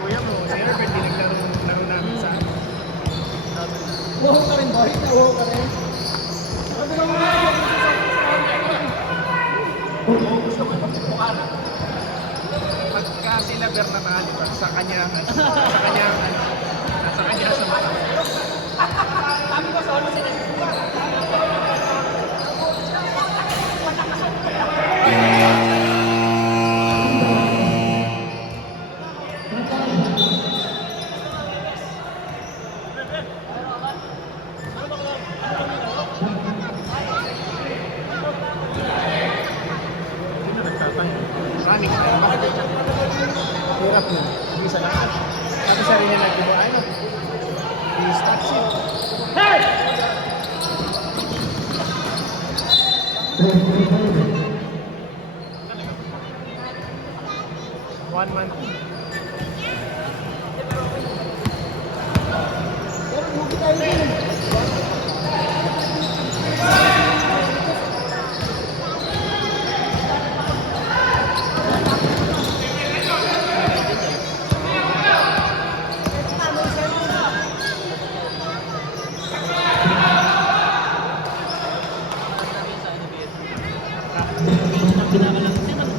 Kuya mo, sa'yo pwede naglaro namin sa ano. Wow ka rin ba? Wow ka rin? Pagka sila Bernabal, diba? Sa kanya sa mata. Sino nagtatay? Running style. Bakit yung chat? Hirap na. Isa lang. Kasi sarili na nagbubuo. Ay, no. I-start siya. Hey! One month. Pero huwag tayo din.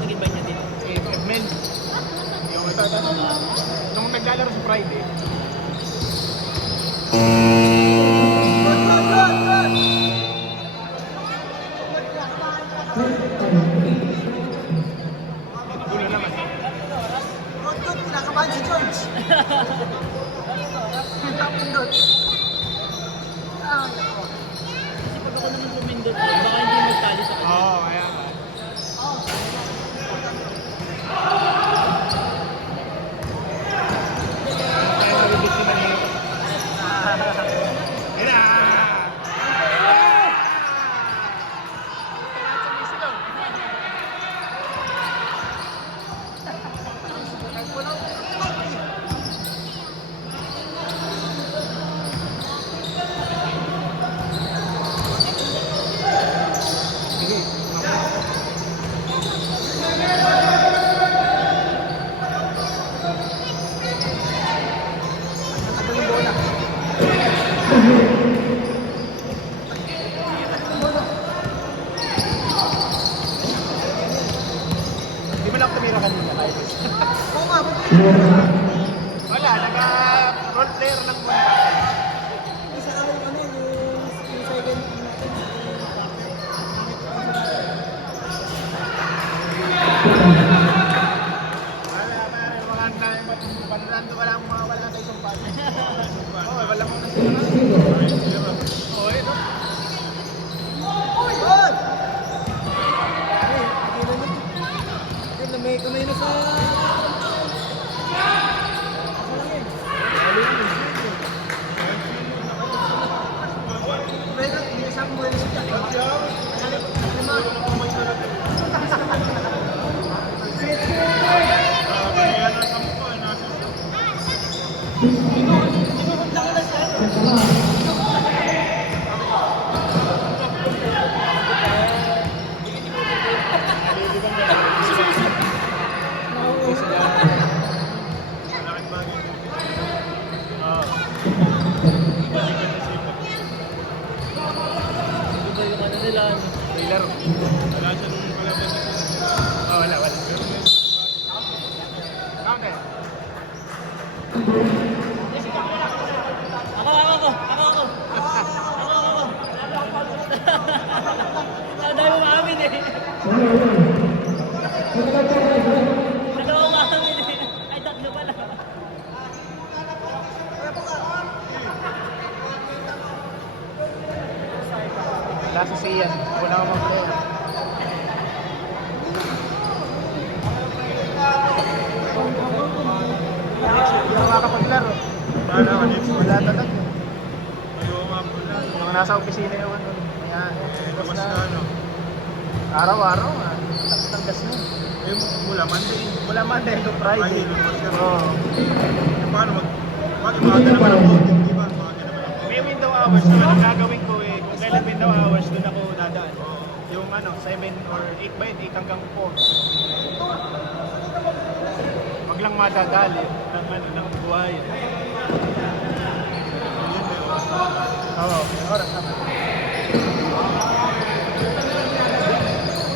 Edmel. Yung nung naglalaro sa Friday. Gulo naman. Pundot, kinakabahan si George. Pundot. Ah, nako. Kasi pag ako naman lumindot, baka hindi magtali sa kanya. Oo, kaya nga. Kaya nabibiktima niya. Ayun na! Sige, tagal ng bola. Di ba lang tumira kanina kahit? Oo nga, Wala, naka-role player lang muna. isa ka yung ano, yung second natin. Wala akong mawawala na isang pass. Oo, wala mong nasira. Oo, eh, no? Good! Ay, hindi na nito. Ay, lamay ko na yun sa... Asa lang yun? Pero, hindi isang buwan siya. Iba yung ano nila. Taylor. Oh, wala. Counter. Ako. Ang dami umamin eh. Dalawa umamin eh. Ay, tatlo pala. Nasa si Ian. Wala akong mag-player. Hindi ako makapaglaro. Wala talaga. Yung nasa opisina yung ano. Yan. Tapos na. Araw-araw nga. Tapos ng gas na. Mula Monday to Friday. Oo. Paano mag... Bakit maaga naman ang voting, di ba? Maaga naman hours naman ang gagawin ko eh. Kung kailan window hours, doon ako dadaan. Yung ano, 7 or 8 ba yun? 8 hanggang 4. Wag lang madadali ng ano, ng buhay. Oo, may oras naman.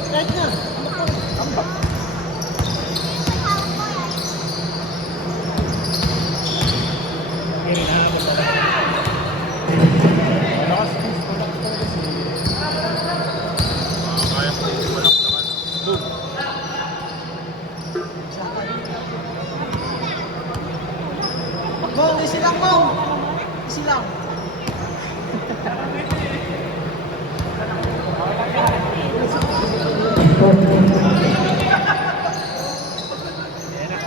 Start na. Hindi rin ako talaga. Malakas guys, malakas talaga si... Kaya ko din malakas naman. Boom. Gong, isi lang, Gong. Isi lang. Ayan na.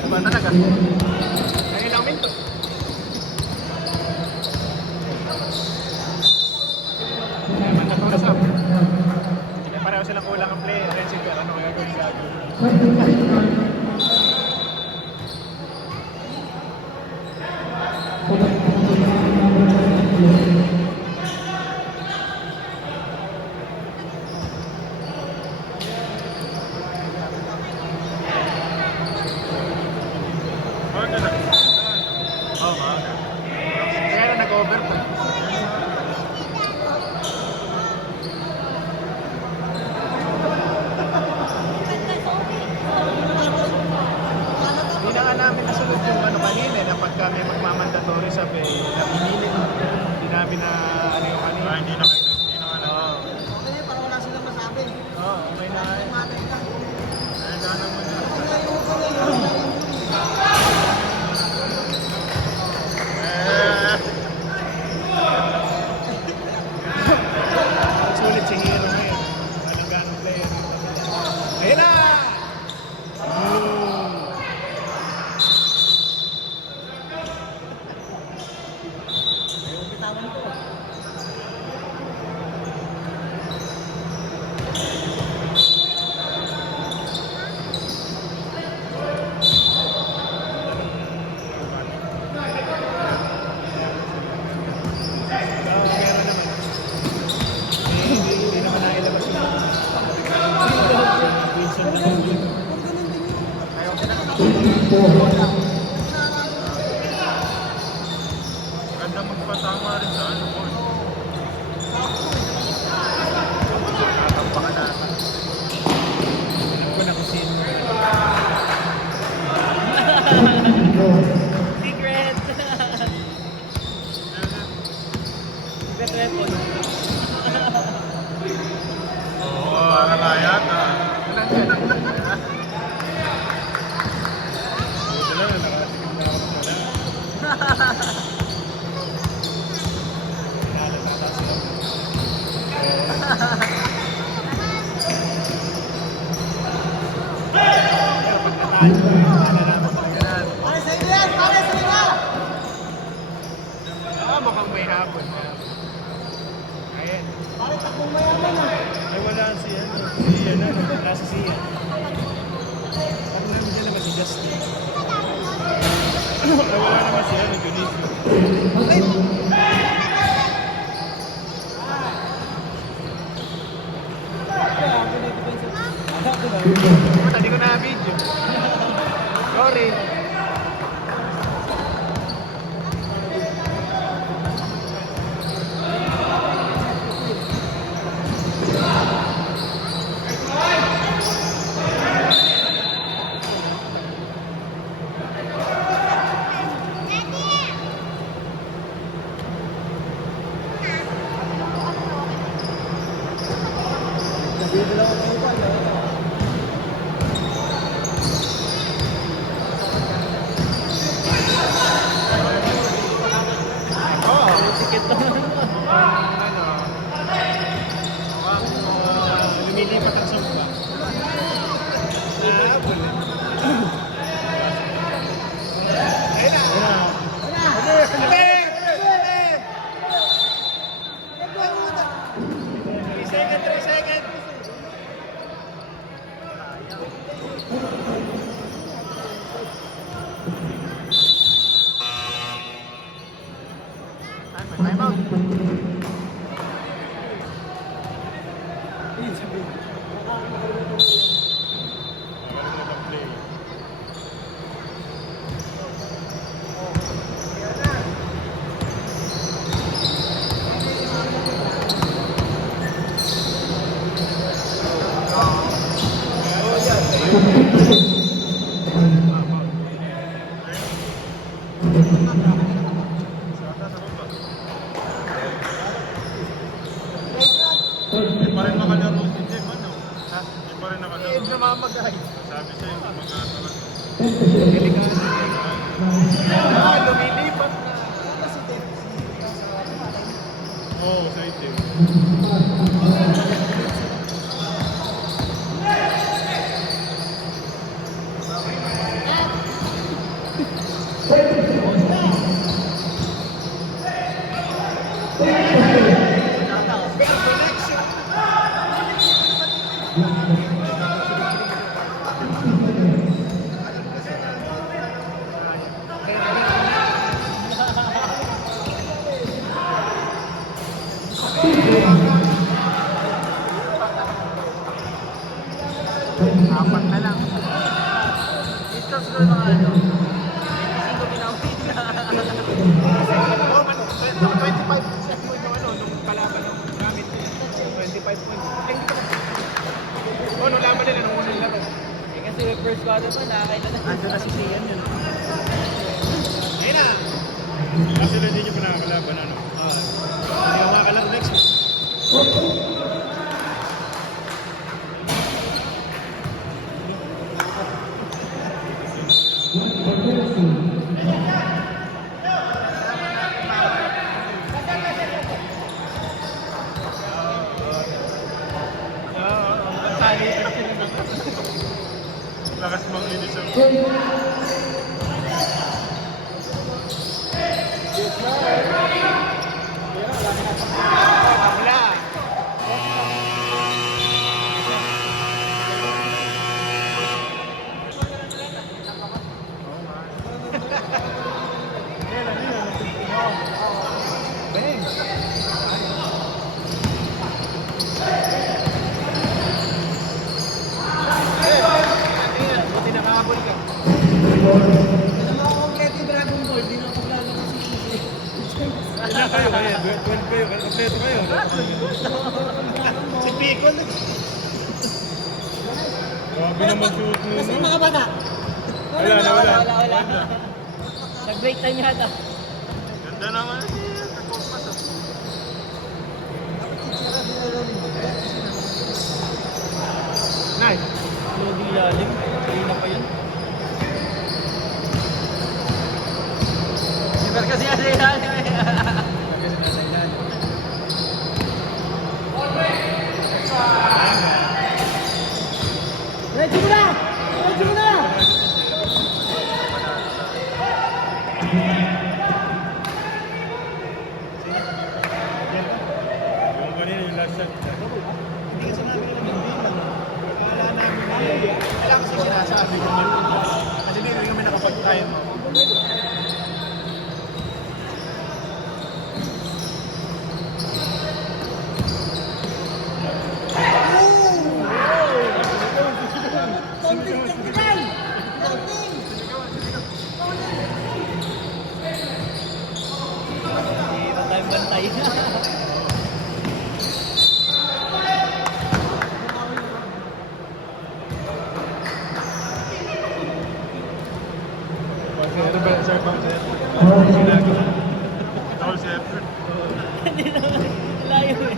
Diba talaga? May ilang minto. Magkakausap. Pareho silang kulang ang player. Receiver, ano kaya gagawin? Maaga na. Oo, maaga. Kaya na nag-over po. Hindi na nga namin nasunod yung ano kanina na pagka may magmamandatory sa pay, napinili. Hindi namin na ano yung kanina. Hindi na kayo. Hindi na nga na. Oo. Okay na, para wala silang masabi. Oo, okay na. Matay ka. Ayun na naman na. Sulit si Hero ngayon. Talagang player. Ayun na! Boom! Ayaw bitawan ko. Meron naman. Hindi naman nailabas yung Wilson na lang yun. Ayaw ko na. Ganda magpatama rin sa ano po. Tatampakan natin. Alam ko na kung sino. Secret! Secret weapon. Oo, para nga yata. Buti lang na nakarating na ako ng wala. Pinalata sila. Pero pag natalo, nalalaman talaga na. Pare sa inyo yan! Pare sa inyo! Mukhang may hapon. Ayan. Pare, takbong mayaman ah. Ay wala si ano. Si ano. Wala si Sian. Parang namin dyan naman si Justin. Ay wala naman si ano. Junicio. Bakit? Puta, di ko na video. Sorry. Time out. Hindi pa rin nakalaro si Jim, ano? Ha? Hindi pa rin nakalaro. Eh, namamagay. Sabi sa'yo, mag-ano lang. Delikado. Ah, lumilipat na. Ano si Ted? Oo, sa itim. Apat na lang. Ito siguro mga ano. 25 pinawin na. Oh, 25 set point yung ano, nung kalaban ng gamit niya. 25 points. Ay, hindi pa na. Oh, nung laban nila nung unang laro. Eh kasi first quarter pa, nakakailan na. Ando na si Sian yun. Ayun na. Kasi hindi nyo pa nakakalaban, ano? Hindi ka makakalaro next week. Ang tali kasi naman. Lakas mong inisip. Wala. Bang. Buti nakahabol ka. Ilan kayo kaya? 12 kayo, kompleto kayo. Si Pico. Grabe naman shoot mo, no? Mga bata. Wala na, wala. Wala. Nag-break time yata. Ganda naman. Nagpapasok. Nice. Loading lalim. Kanina pa yun. Ibar kasi kasi yan. Kasi nasa ilalim. Ready mo na! Ready mo na! Yung kanina, yung last shot. Hindi kasi namin alam, hindi lang. Akala namin kailangan kasi sinasabi ko yun. Kasi hindi kami nakapag-time mo. Hindi pa tayo bantay. Ano ba, sir, bang sir? All separate. Hindi naman. Layo eh.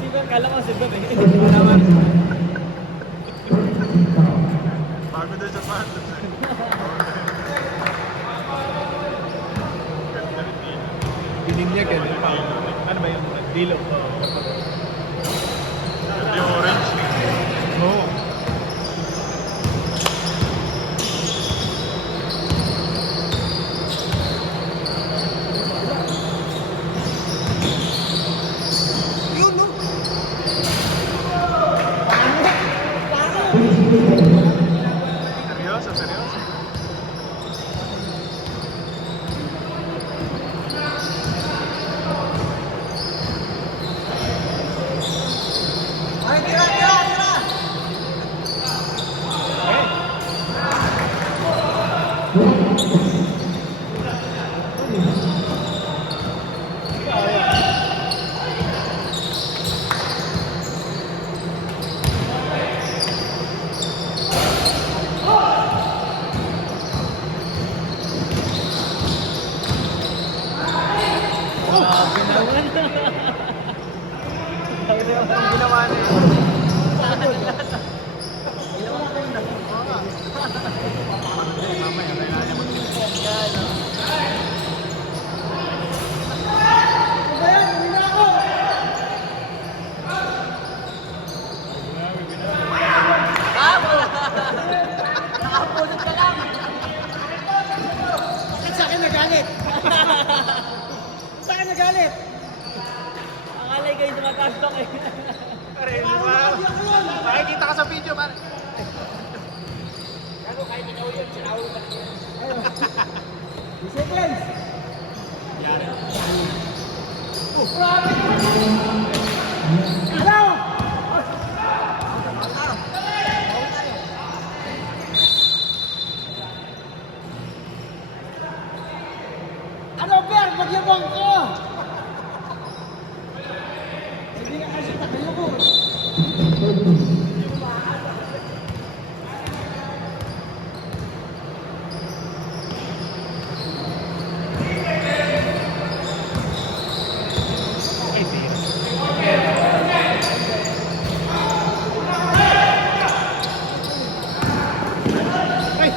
Siguro kala ko siguro eh. Bago doon sa pantos eh. Ganda rin din. Bininyag yan. Ano ba yung dilo? Ganda yung orange. Oo. Seryoso, seryoso. Grabe naman. Ang ginawa na yun. Mamaya, kailangan niya mag-iwan. Nakapulot ka lang. Bakit sa akin nagalit? Sa akin nagalit? Akalay kayo sumatastok eh. Pare, makikita ka sa video, pare. Seconds! Hello! Ano, Ber? Magyabang ko! Hindi nga kasi takayo ko. Ay!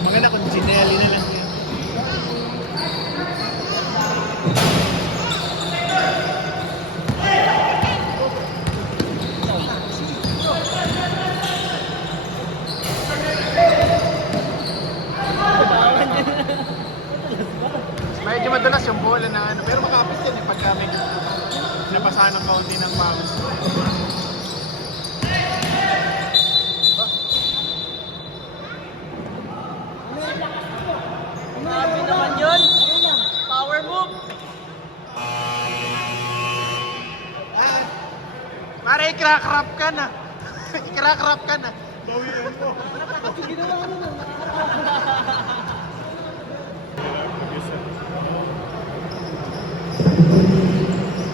Maganda kung sinayali na lang yun. Medyo madulas yung bola na ano, pero makapit yan eh pagka medyo napasahan ng kaunti ng mouse. Grabe naman yun. Power move. Pare, ikrakrap ka na. Ikrakrap ka na. Bawian mo. Ginawa mo na.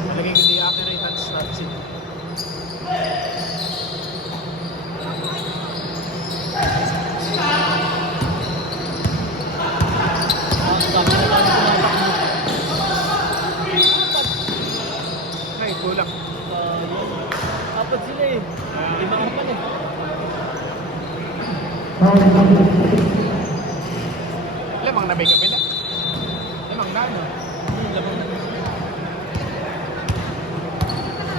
Malagay ko di accurate at start sit. Ay, kulang. Apat sila eh. Lima ka pala eh. Lamang na may kapila. Lamang na ano. Lamang na.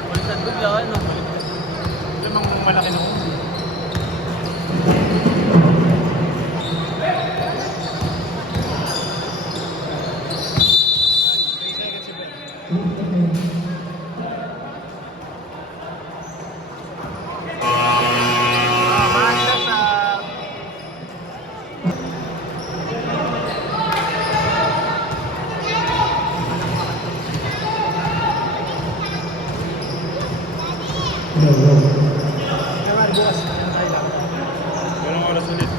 Baliktad bigla ano. Lamang malaki na uso. Naman bukas. Ganong oras ulit.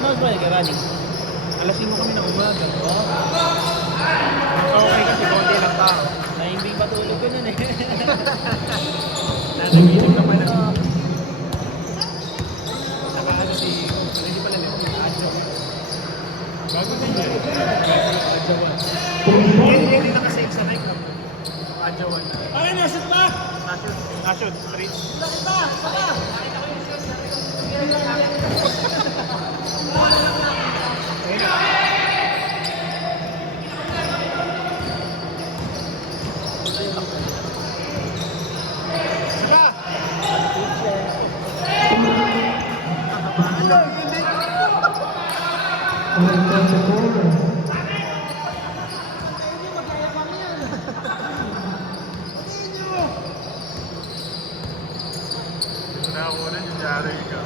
Mas ba ka running? Alas 5 kami na umaga. Okay kasi konti lang tao. Naimbing patulog ko nun eh. Nasa meeting na pala. Saka ano si... Hindi pala nito. Adjo. Bago din yan. Adjo 1. Hindi na kasi sa night club. Adjo 1. Ay, nasot ba? Nashoot. Straight. Bakit ba? Saka! Ayun na. Saka! Ano? Hindi ko. Nakunan yung jari ka.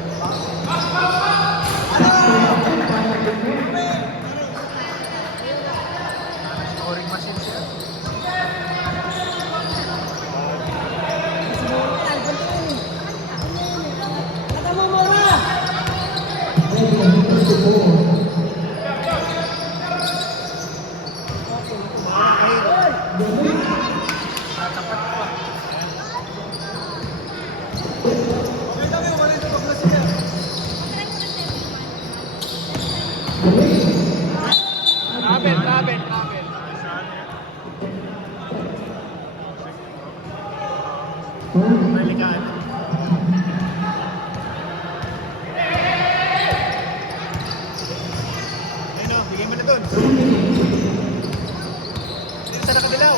Scoring machine siya. Kata mo muna! Travel. Balikan. Ayun o, bigay mo na doon. Ayun sa nakadilaw.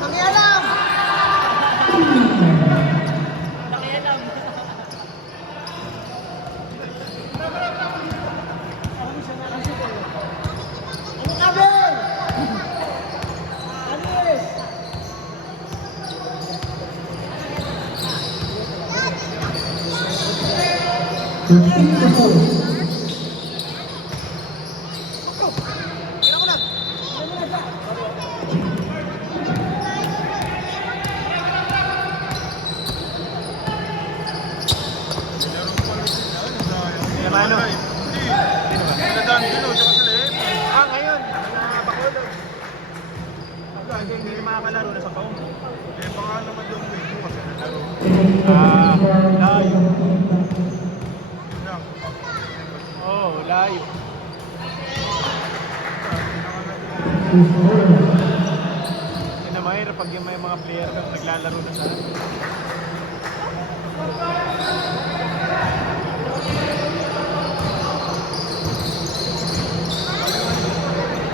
Nangialam! Nakialam. Ano ka, Ben? Ano eh? Kailan ko na? Ano na siya? Kaya paano? Sino ba? Ngayon. Bacolod. Hindi makakalaro na sa kaong. Live. Oh, live. Yan na mahirap pag yung may mga player na naglalaro na sa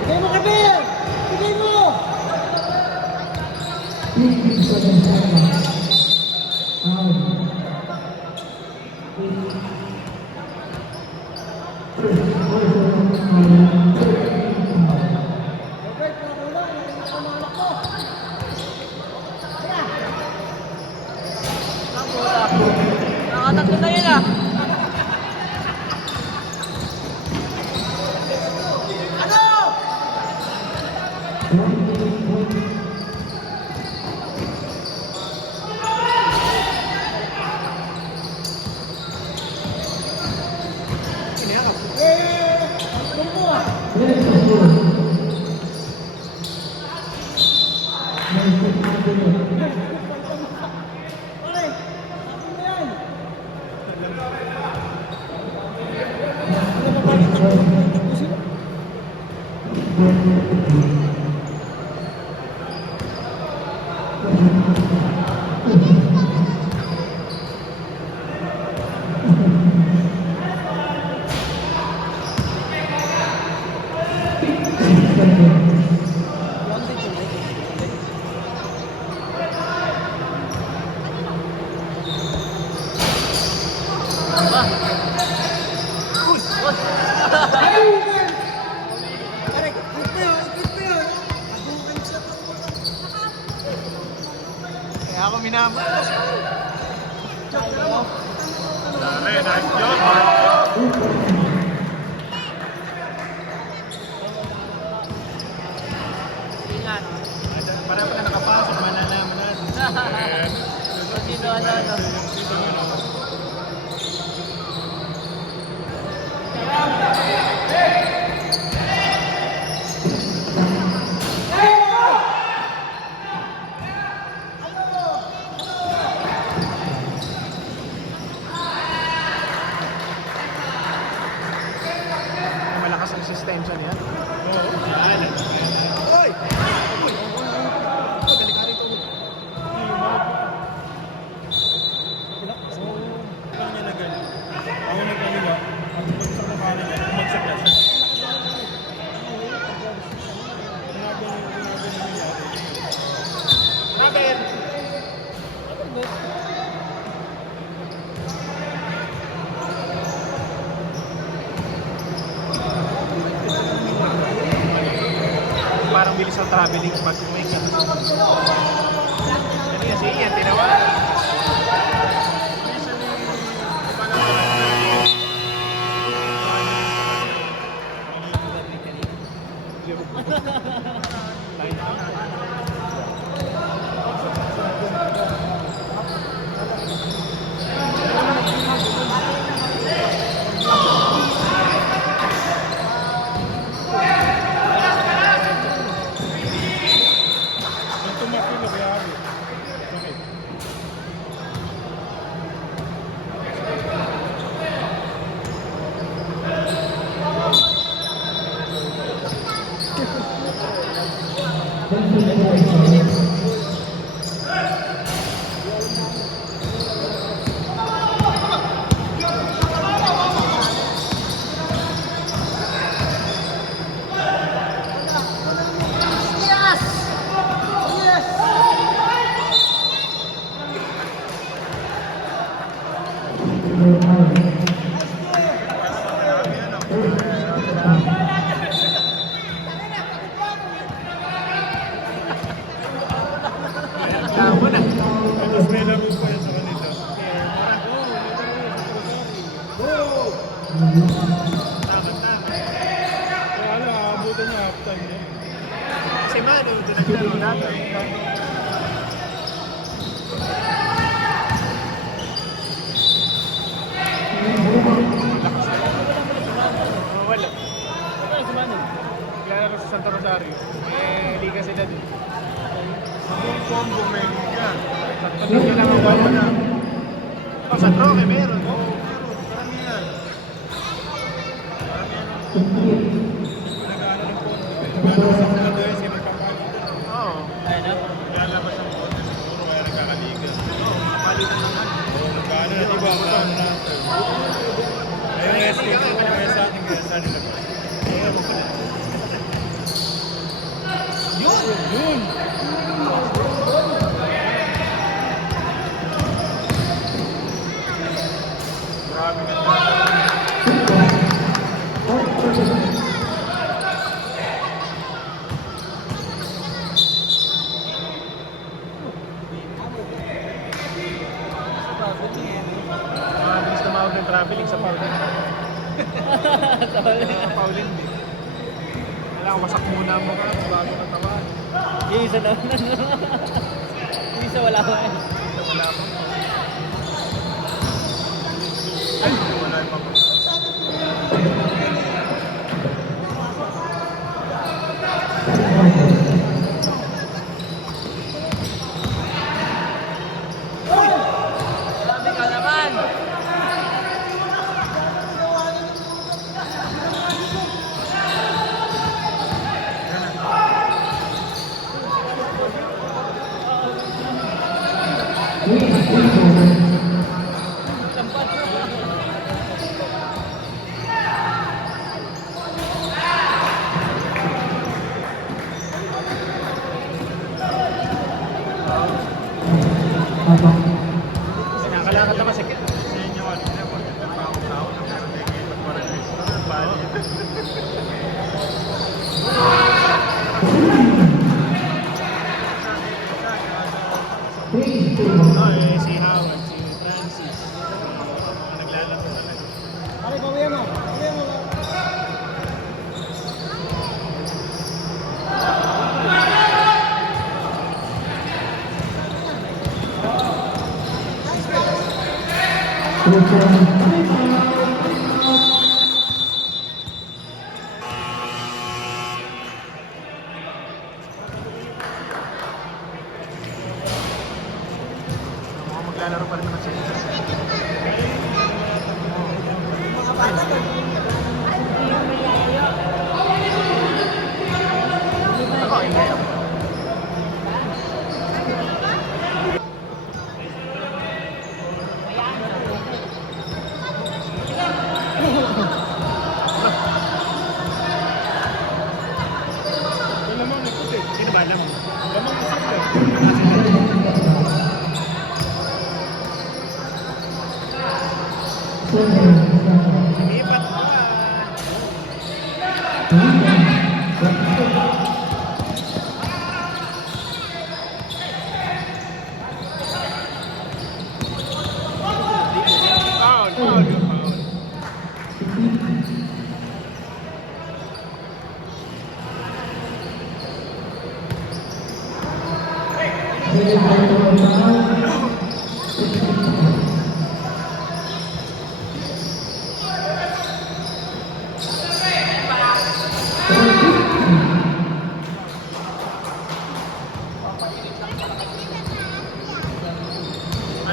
Bigay mo ka, Ben! Bigay mo! Robert, nakula. Nakita ko mga anak ko. Kaya, Nakatatlo na yun ah. ano? Iniyakaw. Bumbo ah. Pare, akin na yan. Ano ba ba yung takbo sila? Ay, Ben! Pare, clip mo yun, clip mo yun. Abukan siya. Kaya ako minamalas. Ingat. Para pa na nakapasok, malalaman natin. Sino ano. Malakas ang suspension yan. Oo. Hoy! Delikado ito. Bakit? Parang bilis ang traveling pag may ka. Ano yan, si Ian, tinawagan. Kailangan mo na. Tapos may laro pa yan sa kanila. Tama. Kaya lang, aabutan niya halftime niya. Si Manu, dinaglaro natin. Wala. Ano si Manu? Naglalaro sa Santa Rosario. Liga sila din. Kung combo may liga. Pagkakita lang ang wala. Oh, sa Troke, meron. Oo, karamihan. Nag-ano ng combo. Nag-ano sa mga guys, yung nagpapalitan. Oo. Ayun na. Naglalabas ng konti siguro, kaya nagkakaliga. Palitan naman. Oo, nagkano na, di ba? Nagkano na. Ayun, wrestling ko. Kaya sa atin, kaya sa nila. Yun! Grabe ka. Mabilis tumawag ng traveling sa Paulin. Paulin din. Alam ko, masak muna mo ka bago ka tawa. Yung isa naman. Yung isa wala ko eh. Wala pa. Ay, wala pa po. Grabe ka naman. Sinakalakad na masikip. Yan yung kanina, pag nagpapakaw na meron kayo ngayon, parang bali. Si Howard, si Francis. Naglalaro talaga. Pare, bawian mo. Bawian mo. Mukhang maglalaro pa rin naman sila. Mga bata to. Ako, hindi. Yung lamang na puti. Sino ba alam? Lamang na sila. Lipat pa. Foul.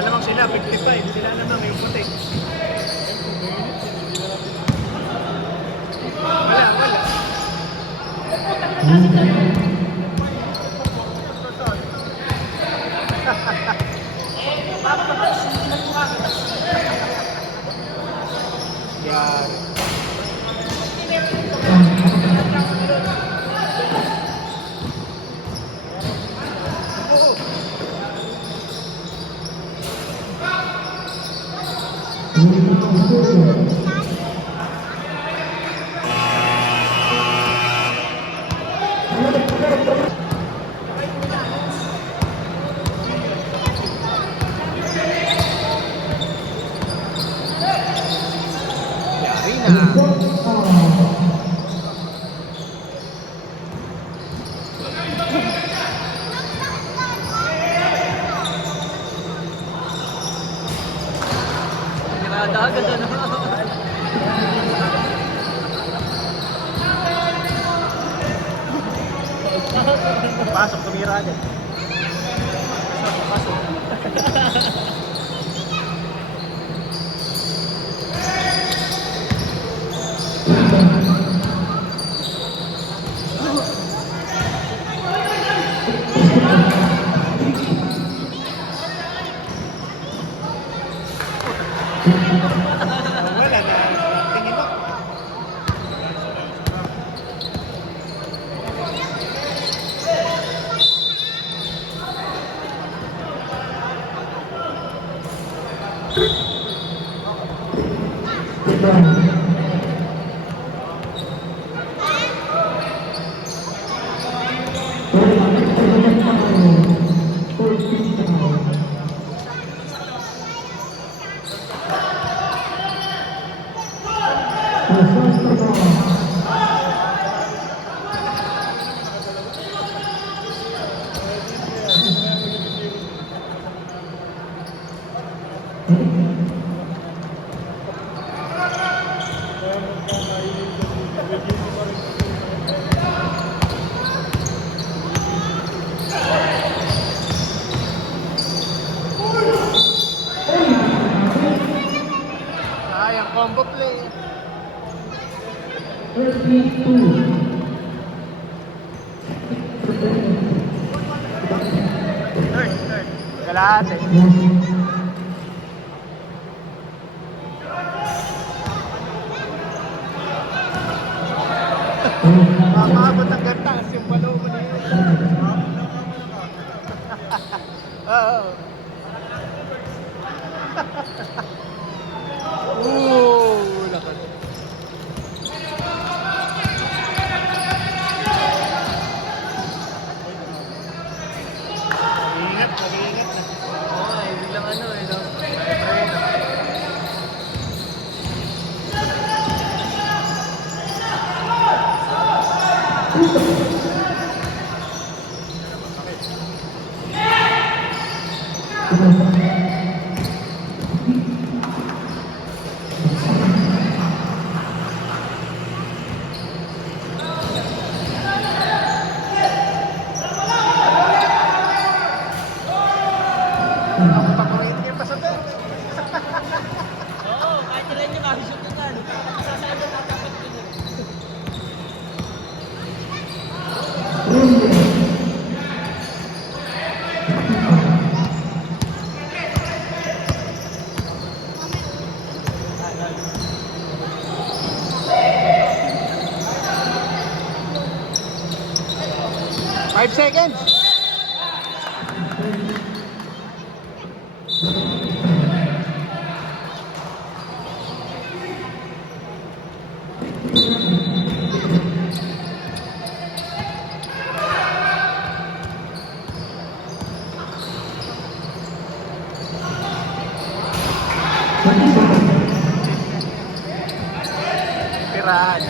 Alam mo sila, 55. Sila alam na may puti. Wala. Yan. Dadagat ano. Pasok, tumira agad. Pasok. Wala na. Tingin mo. Sayang combo play. Third. Kalahati. Mamaabot ang gantas yung palo mo na yun. Oo. Lakas. Ingat na. Oo, biglang ano eh, no? Ako paborito yung pasagot. Oo, kahit ilan yung makishoot na yan. Sasaya na dapat yun eh. Five seconds. Tirahan.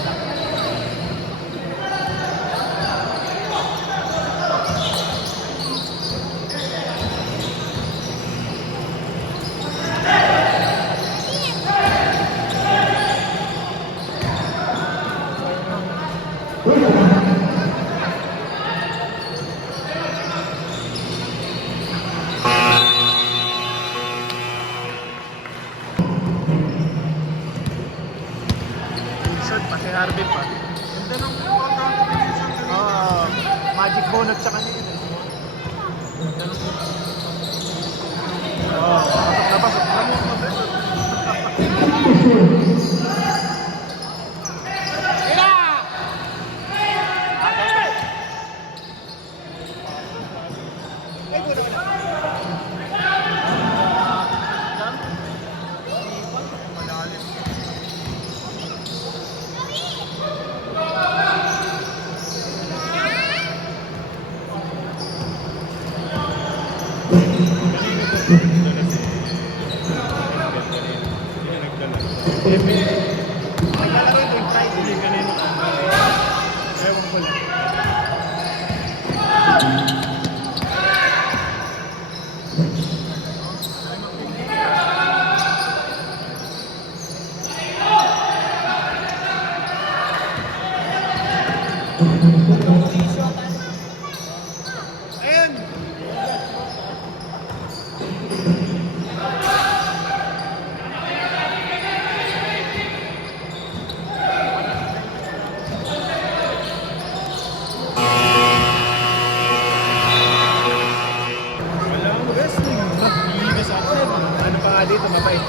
Insert pa si Harvey pa. Ganda ng pagkakabilisan ka Oh, magic bonus sa kanila. Oh, pasok na pasok. Maglalaro yung Friday. Kanina pa. Ewan ko lang. Wala ang wrestling. Hindi sa akin. Ano pa nga dito, mabait.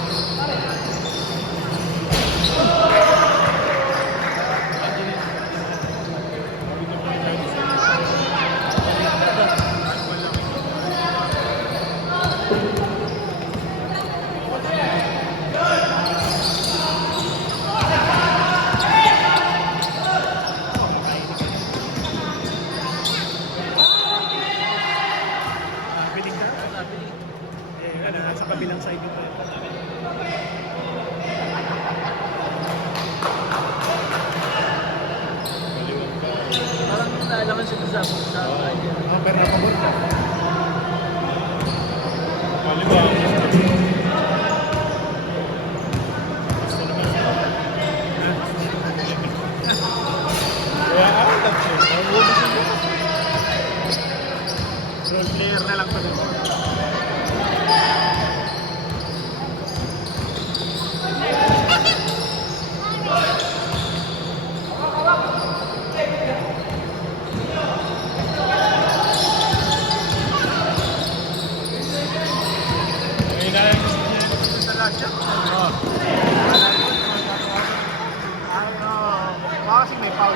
Piling ka? Eh, ano, nasa kabilang side yung pa. Parang naalaman siya sa idea. Mga pero napabot ka. Kaliwa. Kaya ako touch yun. Ang ubus yun. Role player na lang to. Ang inaayos gusto niya. Sa lahat siya. Oo. Baka kasing may foul.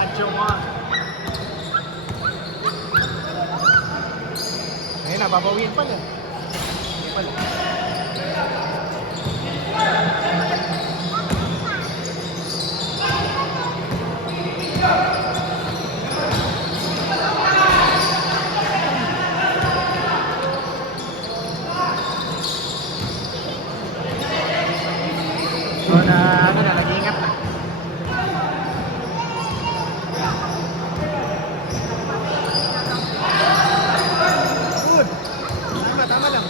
Adjo nga. Ayun na, babawiin pala. Hindi pala. So na, ano na, nag-iingat na. Good. Tama lang.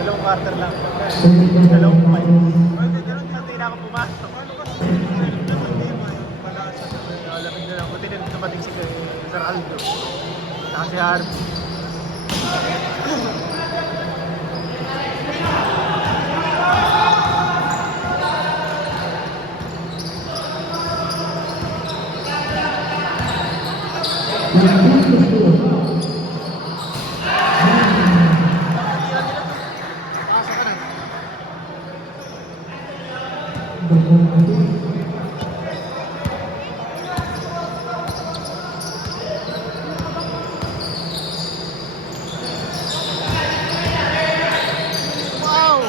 Dalawang quarter lang. Dalawang fight. Pwede, ganun tira ako pumasok. Ano kasi? Lamig na lang. Buti na dumating si Sir Aldo. Saka si Harvey. Pasok ka na. Wow!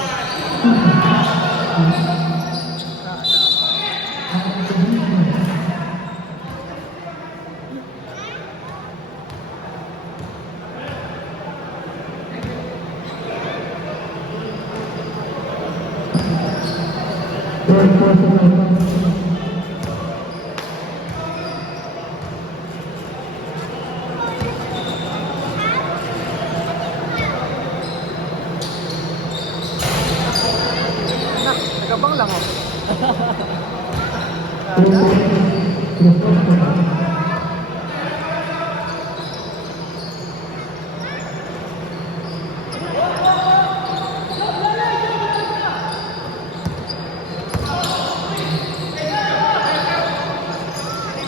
Nagabang lang ako.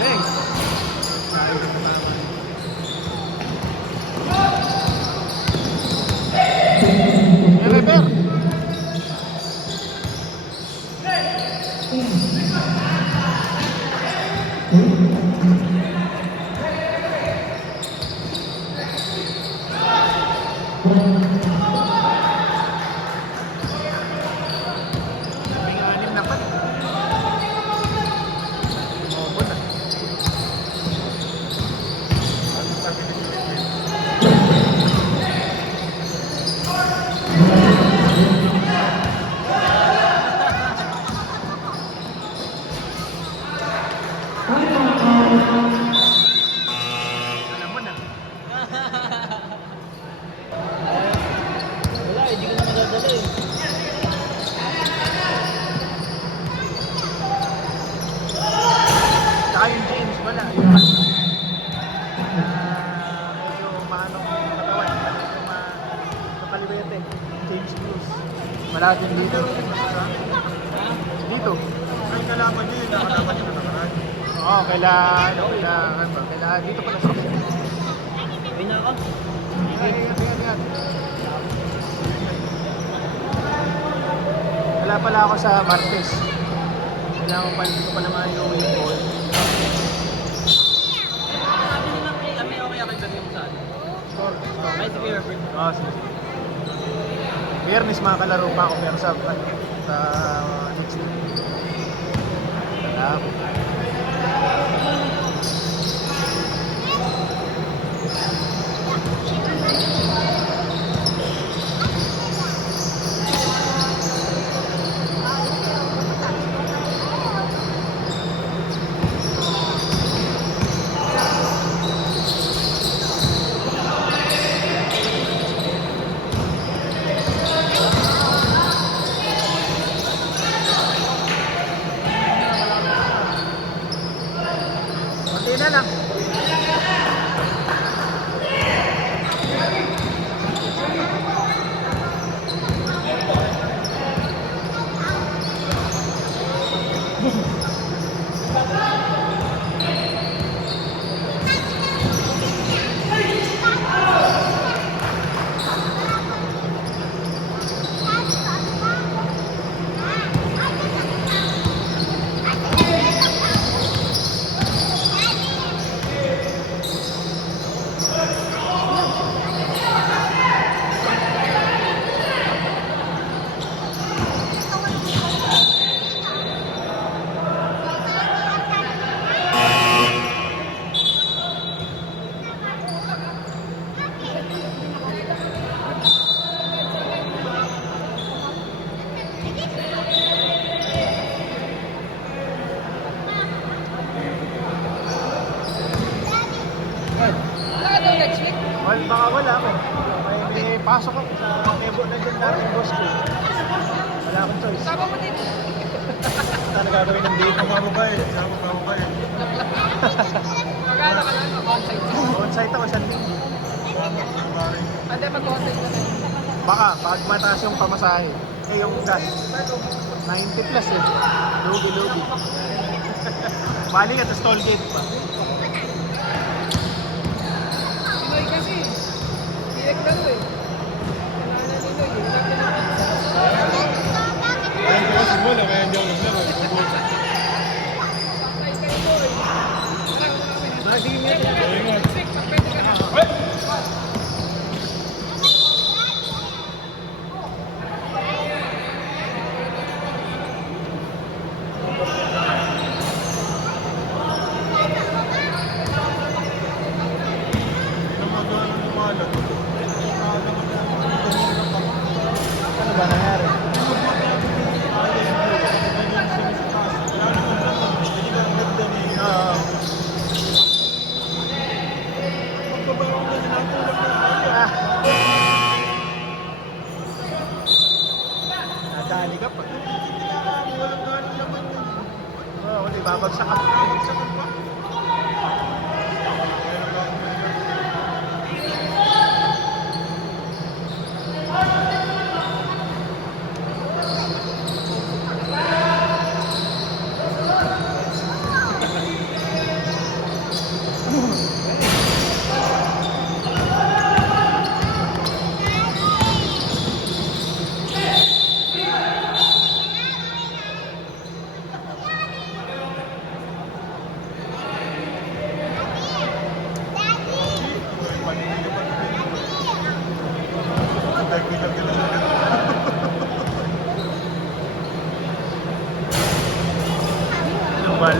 Thanks. May 6 na pa. Umabot ah. Alam mo na. Wala, hindi ko na madadala eh. Saka yung James, wala. Yung medyo maanong katawan. Medyo kapaliwete. James Cruz. Wala din dito. Dito. Ay, kalaban niya yun. Nakalaban niya na nakaraan. Oo, kaila dito pala sa Uwi na ako. Yan. Wala pala ako sa Martes. Kailangan ko pala, hindi ko pala maayo yung ball. Sabi ni Ma'am, may okay ako yung yung saan. Score. Ay, sige, Herbert. Oo, sige. Biyernes makakalaro pa ako pero sa next week. Salamat. Konti na lang. Well, baka wala ako. May pasok ako sa Nebo na dyan dati boss ko. Wala akong choice. Sama mo dito. Ano gagawin ng date? Sama mo ba eh? Sama mo ba eh? Magkano ka lang mag-onsite? On-site ako sa linggo. Ate, mag-onsite na lang. Baka, pag mataas yung pamasahe. Eh, yung gas. 90 plus eh. Lugi. Bali ka, tapos toll gate pa. Pinoy kasi. Direct na to eh. Kaya hindi ako simula, kaya hindi ako naglaro. Ibubusa. Lagi nga. Ano ba nangyari? Oo. Ah. Nadali ka pa. Oo, hindi babagsak ka.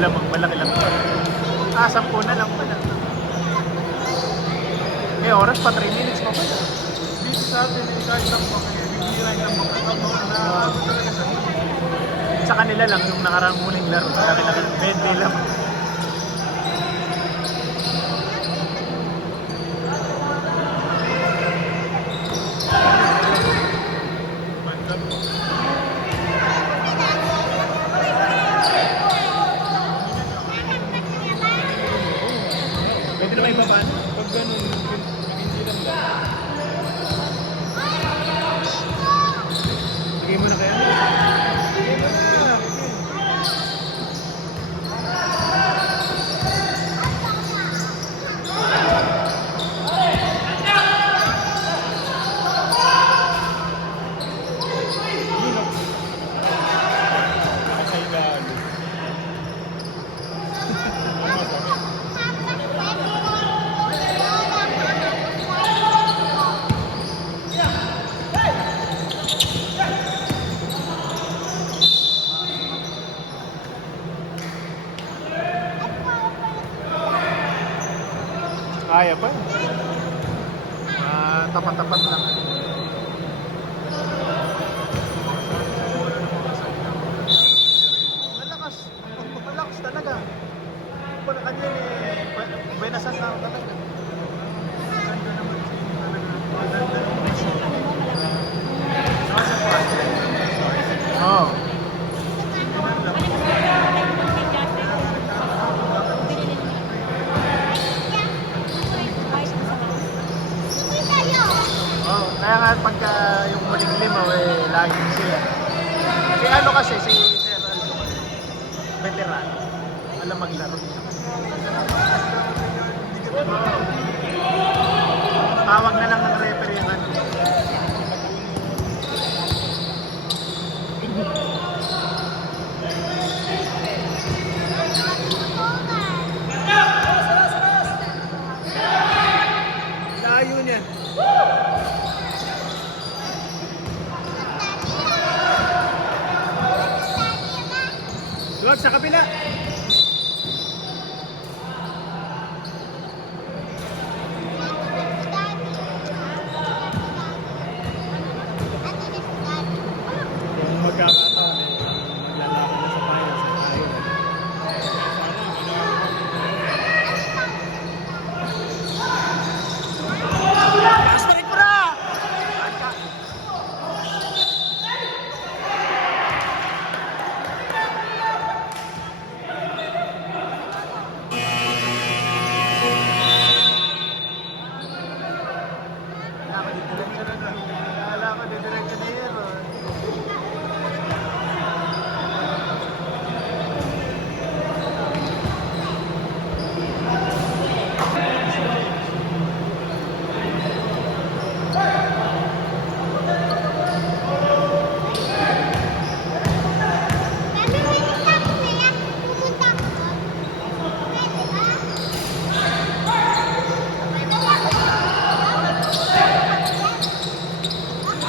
lamang malaki lang. 10 na lang pala. May oras pa, 3 minutes pa pala. Dito sa atin, kahit lang po kayo, hindi lang lang na talaga sa Sa kanila lang, yung nakarang huling laro, malaki-laki ng 20 lang. Pwede naman ibabaan. Pag ganun, hindi lang lang. Bigay mo na kaya. Bigay mo na. Sa ilalim. Kaya pa. Tapat-tapat lang. Malakas. Malakas talaga. Kung kanya benasan lang talaga. Ganda naman talaga. Oo. Oh, kaya nga pagka yung muling lima, laging sila. Si ano kasi, si Sir Aldo, veteran, alam maglaro. Tawag na lang ng referee yung ano. Layo niya. Duwag sa kabila. Kung magkakataon, maglalakad na sa bayan sa tayo. Last na ikura! Kala ko didiretso na yun.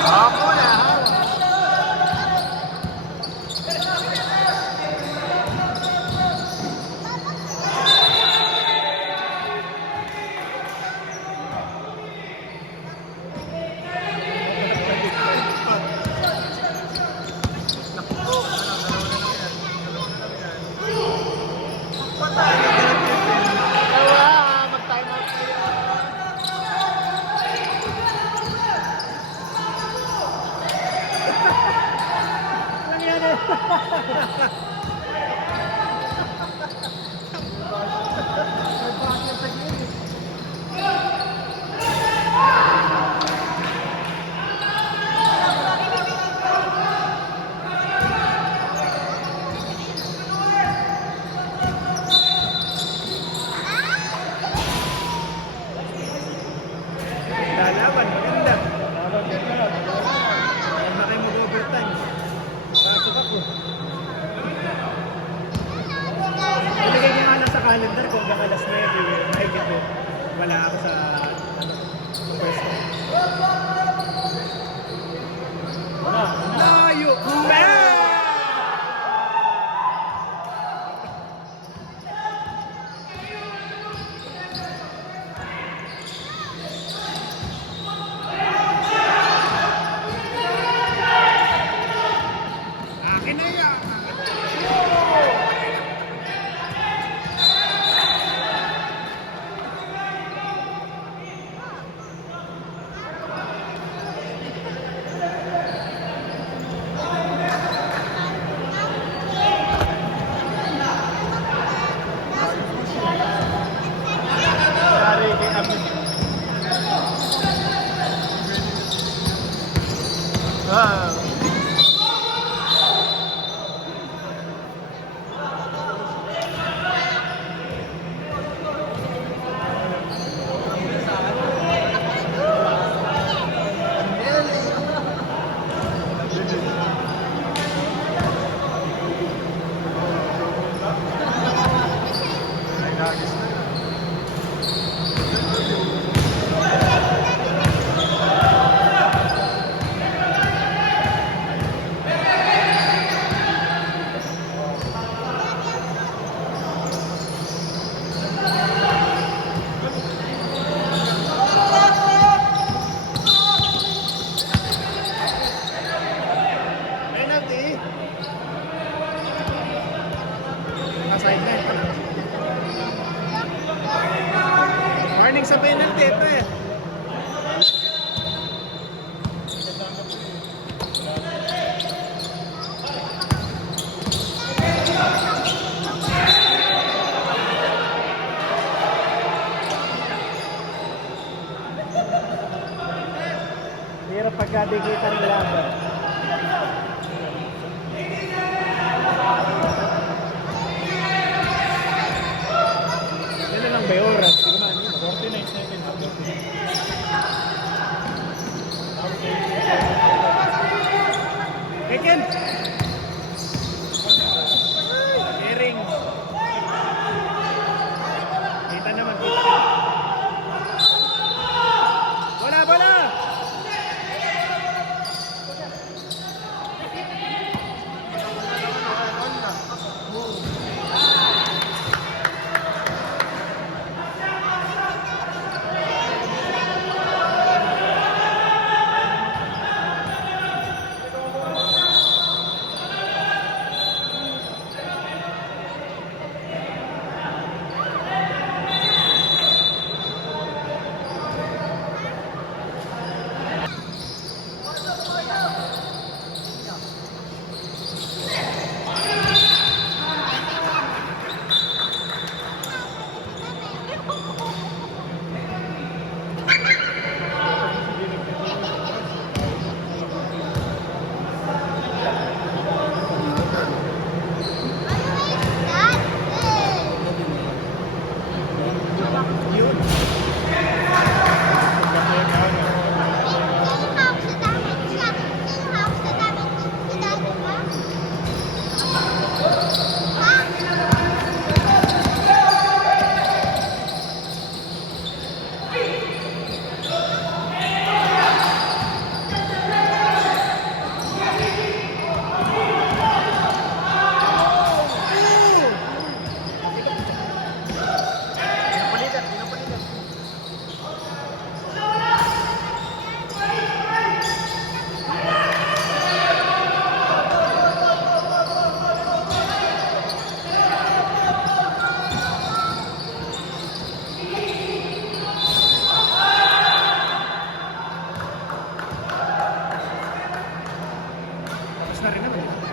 Ako na. Mag-time out kayo. Lalaban, maganda. Huwag na kayo mag-overtime. Pasok ako. Ah. Penalty. Sideline. Warning sa penalty ito eh. Hirap pagkadikitan ng laban. Yan lang ba yung oras? Hindi ko maano. 49 seconds. 49. Eken! Sharing. Kita naman. Kita. Bola! Bola! Tapos na rin naman.